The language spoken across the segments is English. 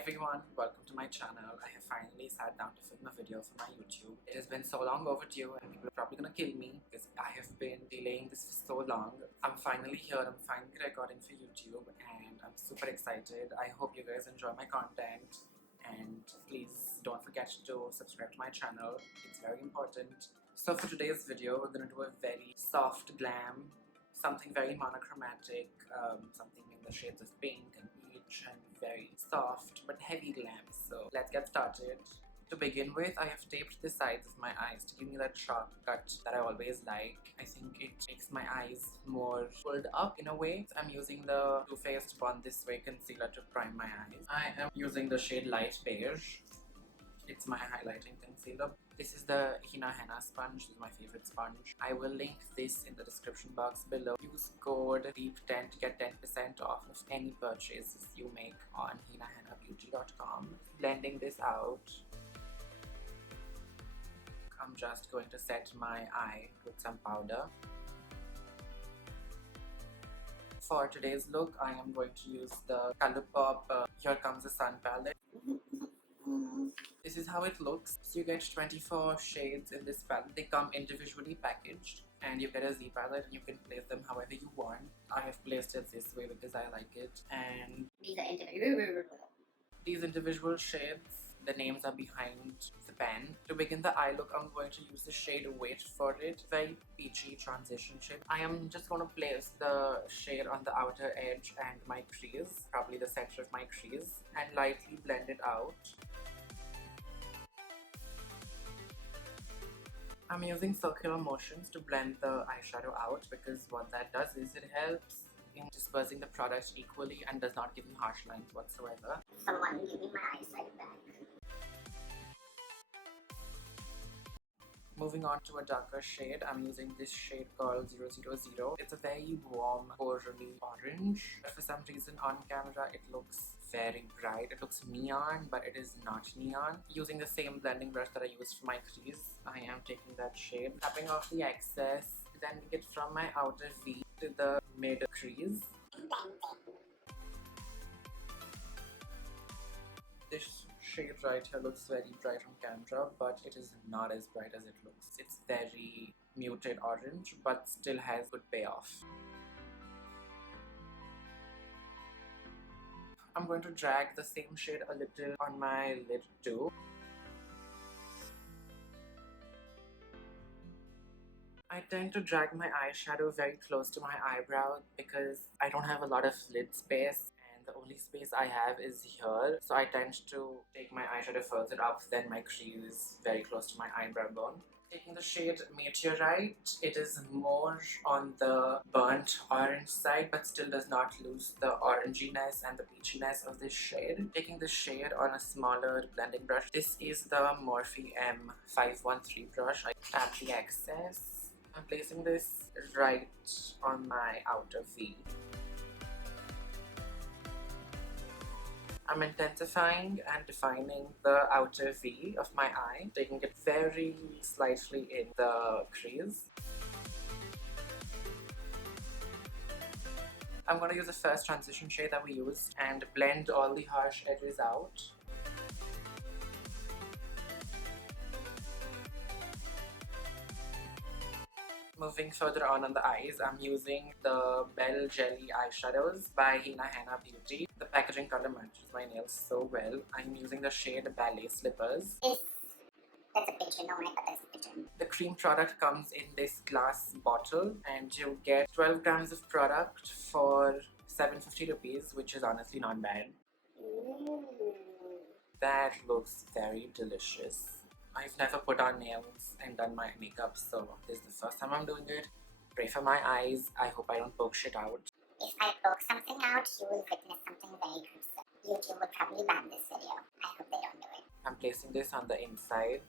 everyone, welcome to my channel. I have finally sat down to film a video for my YouTube. It has been so long overdue and people are probably gonna kill me because I have been delaying this for so long. I'm finally here, I'm finally recording for YouTube and I'm super excited. I hope you guys enjoy my content and please don't forget to subscribe to my channel. It's very important. So for today's video, we're gonna do a very soft glam, something very monochromatic, something in the shades of pink and peach and very soft but heavy glam. So let's get started. To begin with, I have taped the sides of my eyes to give me that sharp cut that I always like. I think it makes my eyes more pulled up in a way. I'm using the TooFaced Born This Way concealer to prime my eyes. I am using the shade Light Beige. It's my highlighting concealer. This is the Henna sponge. This is my favorite sponge. I will link this in the description box below. Use code DEEP10 to get 10% off of any purchases you make on hennabeauty.com. Blending this out, I'm just going to set my eye with some powder. For today's look, I am going to use the Colourpop Here Comes the Sun palette. This is how it looks. So you get 24 shades in this palette. They come individually packaged and you get a Z palette and you can place them however you want. I have placed it this way because I like it. And these individual shades, the names are behind the pen. To begin the eye look, I'm going to use the shade Wait For It. Very peachy transition shade. I am just going to place the shade on the outer edge and my crease, probably the center of my crease, and lightly blend it out. I'm using circular motions to blend the eyeshadow out because what that does is it helps in dispersing the product equally and does not give me harsh lines whatsoever. Someone give me my eyesight back. Moving on to a darker shade, I'm using this shade called 000. It's a very warm corally orange, but for some reason on camera it looks very bright. It looks neon, but it is not neon. Using the same blending brush that I used for my crease, I am taking that shade, tapping off the excess, blending it from my outer V to the mid crease. This shade right here looks very bright on camera, but it is not as bright as it looks. It's very muted orange, but still has good payoff. I'm going to drag the same shade a little on my lid too. I tend to drag my eyeshadow very close to my eyebrow because I don't have a lot of lid space. The only space I have is here, so I tend to take my eyeshadow further up than my crease, very close to my eyebrow bone. Taking the shade Meteorite, it is more on the burnt orange side but still does not lose the oranginess and the peachiness of this shade. Taking the shade on a smaller blending brush, this is the Morphe M513 brush. I tap the excess. I'm placing this right on my outer V. I'm intensifying and defining the outer V of my eye, taking it very slightly in the crease. I'm going to use the first transition shade that we used and blend all the harsh edges out. Moving further on the eyes, I'm using the Bell Jelly eyeshadows by Henna Beauty. The packaging color matches my nails so well. I'm using the shade Ballet Slippers. That's a picture, no way, but that's a picture. The cream product comes in this glass bottle and you get 12 grams of product for 750 rupees, which is honestly not bad. Ooh. That looks very delicious. I've never put on nails and done my makeup, so this is the first time I'm doing it. Pray for my eyes. I hope I don't poke shit out. If I poke something out, you will witness something very gruesome. YouTube will probably ban this video. I hope they don't do it. I'm placing this on the inside.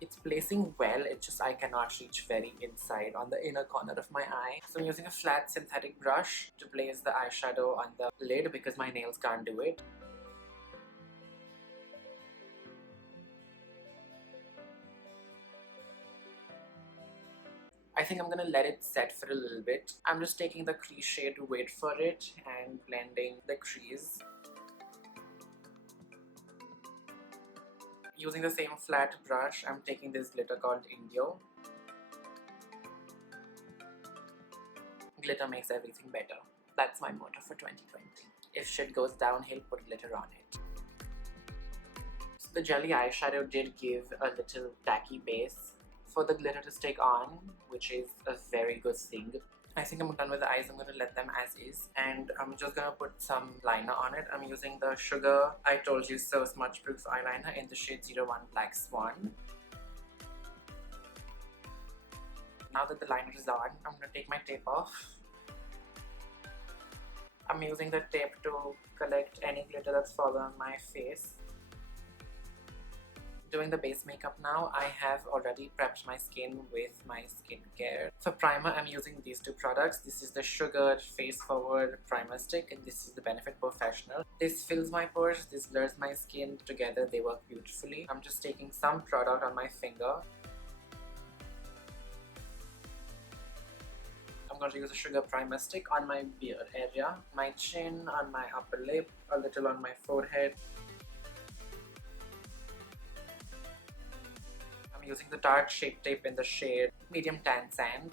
It's placing well, it's just I cannot reach very inside on the inner corner of my eye. So I'm using a flat synthetic brush to place the eyeshadow on the lid because my nails can't do it. I think I'm gonna let it set for a little bit. I'm just taking the crease shade to Wait For It and blending the crease. Using the same flat brush, I'm taking this glitter called Indio. Glitter makes everything better. That's my motto for 2020. If shit goes downhill, put glitter on it. So the jelly eyeshadow did give a little tacky base for the glitter to stick on, which is a very good thing. I think I'm done with the eyes. I'm going to let them as is, and I'm just going to put some liner on it. I'm using the Sugar I Told You So Smudgeproof eyeliner in the shade 01 Black Swan. Now that the liner is on, I'm going to take my tape off. I'm using the tape to collect any glitter that's fallen on my face. Doing the base makeup now, I have already prepped my skin with my skincare. For primer, I'm using these two products. This is the Sugar Face Forward Primer Stick, and this is the Benefit Porefessional. This fills my pores, this blurs my skin. Together they work beautifully. I'm just taking some product on my finger. I'm going to use a Sugar Primer Stick on my beard area, my chin, on my upper lip, a little on my forehead. I'm using the Tarte Shape Tape in the shade Medium Tan Sand.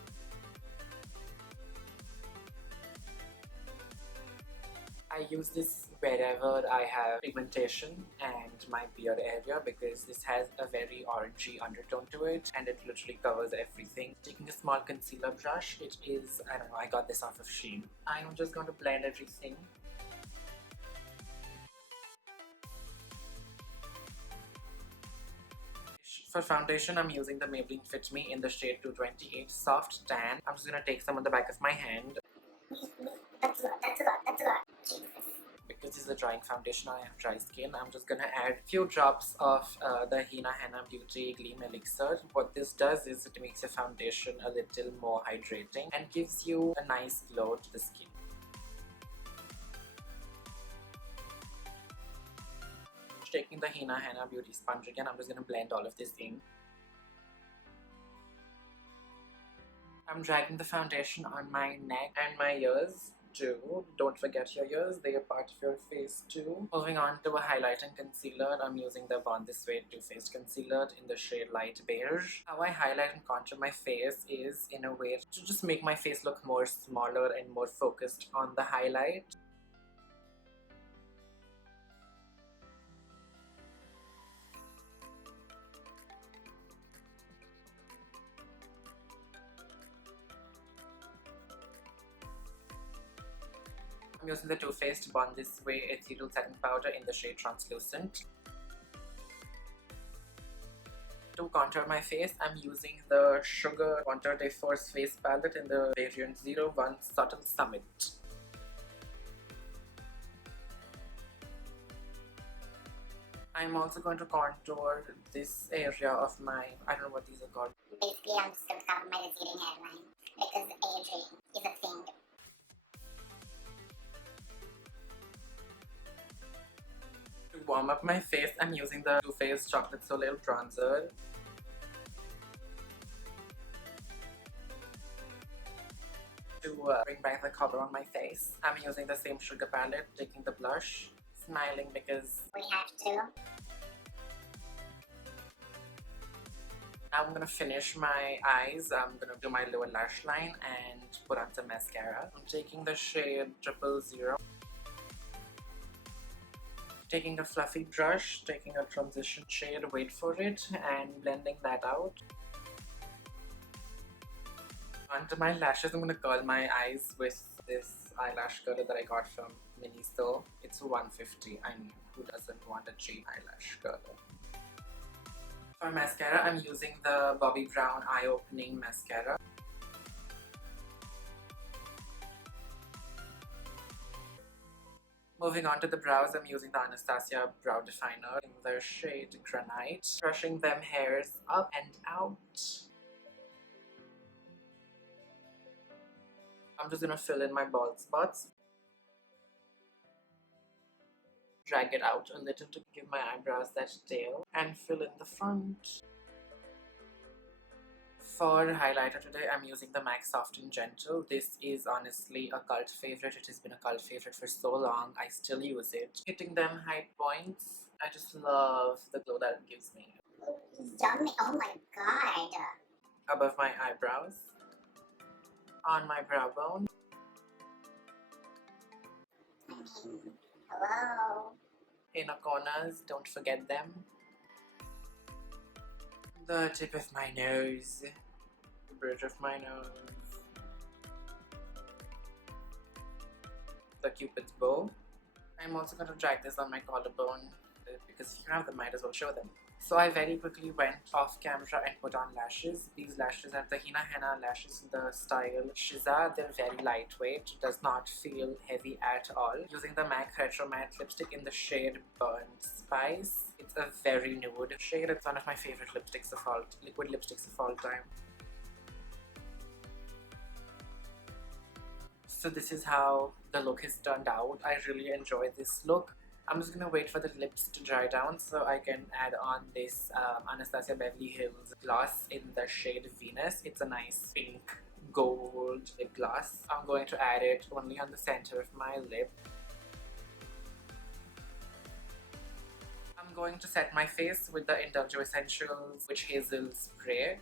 I use this wherever I have pigmentation and my beard area because this has a very orangey undertone to it and it literally covers everything. Taking a small concealer brush, it is, I don't know, I got this off of Shein. I'm just going to blend everything. For foundation, I'm using the Maybelline Fit Me in the shade 228 Soft Tan. I'm just going to take some on the back of my hand. That's a lot. Jesus. Because this is a drying foundation, I have dry skin. I'm just gonna add a few drops of the Hina Henna Beauty Gleam Elixir. What this does is it makes your foundation a little more hydrating and gives you a nice glow to the skin. Taking the Hina Henna Beauty sponge again, I'm just gonna blend all of this in. I'm dragging the foundation on my neck and my ears too. Don't forget your ears, they are part of your face too. Moving on to a highlighting concealer, I'm using the Born This Way TooFaced concealer in the shade Light Beige. How I highlight and contour my face is in a way to just make my face look more smaller and more focused on the highlight. I'm using the TooFaced Born This Way Ethereal Setting Powder in the shade Translucent. To contour my face, I'm using the Sugar Contour de Force Face Palette in the variant 01 Subtle Summit. I'm also going to contour this area of my, I don't know what these are called. Basically, I'm just going to cover my receding hairline because aging is a thing. To warm up my face, I'm using the TooFaced Chocolate Soleil Bronzer. To bring back the color on my face, I'm using the same Sugar palette, taking the blush, smiling because we have to. Now I'm gonna finish my eyes. I'm gonna do my lower lash line and put on some mascara. I'm taking the shade 000. Taking a fluffy brush, taking a transition shade, wait for it, and blending that out. Onto my lashes, I'm gonna curl my eyes with this eyelash curler that I got from Miniso. It's 150. I mean, who doesn't want a cheap eyelash curler? For mascara, I'm using the Bobbi Brown Eye Opening Mascara. Moving on to the brows, I'm using the Anastasia Brow Definer in the shade Granite. Brushing them hairs up and out. I'm just gonna fill in my bald spots. Drag it out a little to give my eyebrows that tail and fill in the front. For highlighter today, I'm using the MAC Soft and Gentle. This is honestly a cult favorite. It has been a cult favorite for so long. I still use it. Hitting them high points I just love the glow that it gives me. Yummy. Oh my god. Above my eyebrows, on my brow bone. I mean, hello. Inner corners, don't forget them. The tip of my nose, the bridge of my nose, the cupid's bow. I'm also going to drag this on my collarbone because if you have them, might as well show them. So I very quickly went off camera and put on lashes. These lashes are the Hina Henna lashes in the style Shiza. They're very lightweight, does not feel heavy at all. Using the MAC Retro Matte lipstick in the shade Burnt Spice. It's a very nude shade. It's one of my favorite lipsticks of all, liquid lipsticks of all time. So this is how the look has turned out. I really enjoy this look. I'm just gonna wait for the lips to dry down so I can add on this Anastasia Beverly Hills gloss in the shade Venus. It's a nice pink gold lip gloss. I'm going to add it only on the center of my lip. I'm going to set my face with the Indulge Essentials Witch Hazel Spray.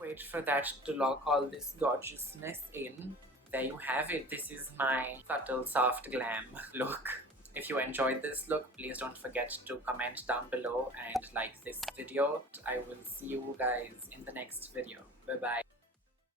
Wait for that to lock all this gorgeousness in. There you have it. This is my subtle soft glam look. If you enjoyed this look, please don't forget to comment down below and like this video. I will see you guys in the next video. Bye bye.